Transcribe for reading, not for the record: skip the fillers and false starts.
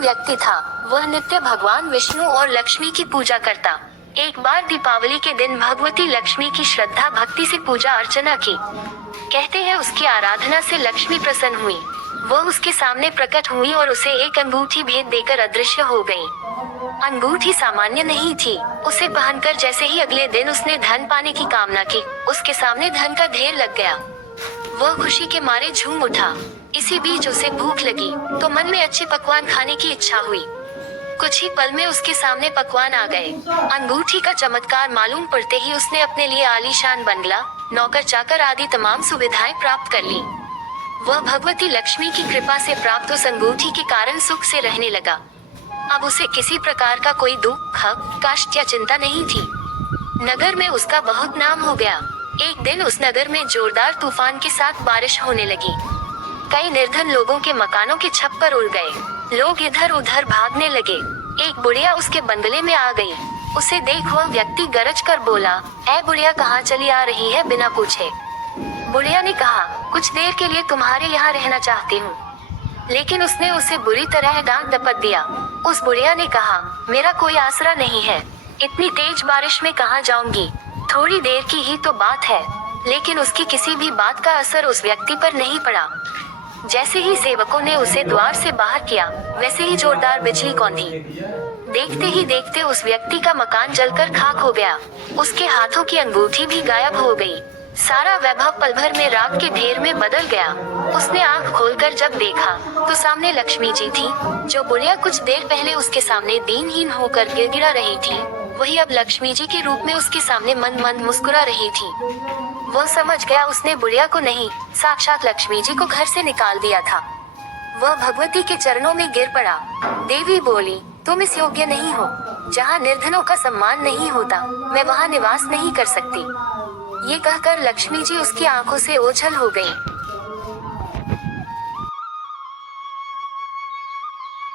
व्यक्ति था। वह नित्य भगवान विष्णु और लक्ष्मी की पूजा करता। एक बार दीपावली के दिन भगवती लक्ष्मी की श्रद्धा भक्ति से पूजा अर्चना की। कहते हैं उसकी आराधना से लक्ष्मी प्रसन्न हुई। वह उसके सामने प्रकट हुई और उसे एक अंगूठी भेंट देकर अदृश्य हो गई। अंगूठी सामान्य नहीं थी। उसे पहनकर जैसे ही अगले दिन उसने धन पाने की कामना की, उसके सामने धन का ढेर लग गया। वह खुशी के मारे झूम उठा। इसी बीच उसे भूख लगी तो मन में अच्छे पकवान खाने की इच्छा हुई। कुछ ही पल में उसके सामने पकवान आ गए। अंगूठी का चमत्कार मालूम पड़ते ही उसने अपने लिए आलीशान बंगला, नौकर चाकर आदि तमाम सुविधाएं प्राप्त कर ली। वह भगवती लक्ष्मी की कृपा से प्राप्त उस अंगूठी के कारण सुख से रहने लगा। अब उसे किसी प्रकार का कोई दुख, कष्ट या चिंता नहीं थी। नगर में उसका बहुत नाम हो गया। एक दिन उस नगर में जोरदार तूफान के साथ बारिश होने लगी। कई निर्धन लोगों के मकानों के छप्पर उड़ गए। लोग इधर उधर भागने लगे। एक बुढ़िया उसके बंगले में आ गई। उसे देख वह व्यक्ति गरज कर बोला, ऐ बुढ़िया, कहाँ चली आ रही है बिना पूछे? बुढ़िया ने कहा, कुछ देर के लिए तुम्हारे यहाँ रहना चाहती हूँ। लेकिन उसने उसे बुरी तरह डांट डपट दिया। उस बुढ़िया ने कहा, मेरा कोई आसरा नहीं है, इतनी तेज बारिश में कहाँ जाऊंगी? थोड़ी देर की ही तो बात है। लेकिन उसकी किसी भी बात का असर उस व्यक्ति पर नहीं पड़ा। जैसे ही सेवकों ने उसे द्वार से बाहर किया, वैसे ही जोरदार बिजली कौंधी। देखते ही देखते उस व्यक्ति का मकान जलकर खाक हो गया। उसके हाथों की अंगूठी भी गायब हो गई। सारा वैभव पल भर में राख के ढेर में बदल गया। उसने आंख खोलकर जब देखा तो सामने लक्ष्मी जी थी। जो बुढ़िया कुछ देर पहले उसके सामने दीनहीन होकर गिड़गिड़ा रही थी, वही अब लक्ष्मी जी के रूप में उसके सामने मन मन मुस्कुरा रही थी। वह समझ गया उसने बुढ़िया को नहीं, साक्षात लक्ष्मी जी को घर से निकाल दिया था। वह भगवती के चरणों में गिर पड़ा। देवी बोली, तुम इस योग्य नहीं हो। जहाँ निर्धनों का सम्मान नहीं होता, मैं वहाँ निवास नहीं कर सकती। ये कहकर लक्ष्मी जी उसकी आंखों से ओझल हो गईं।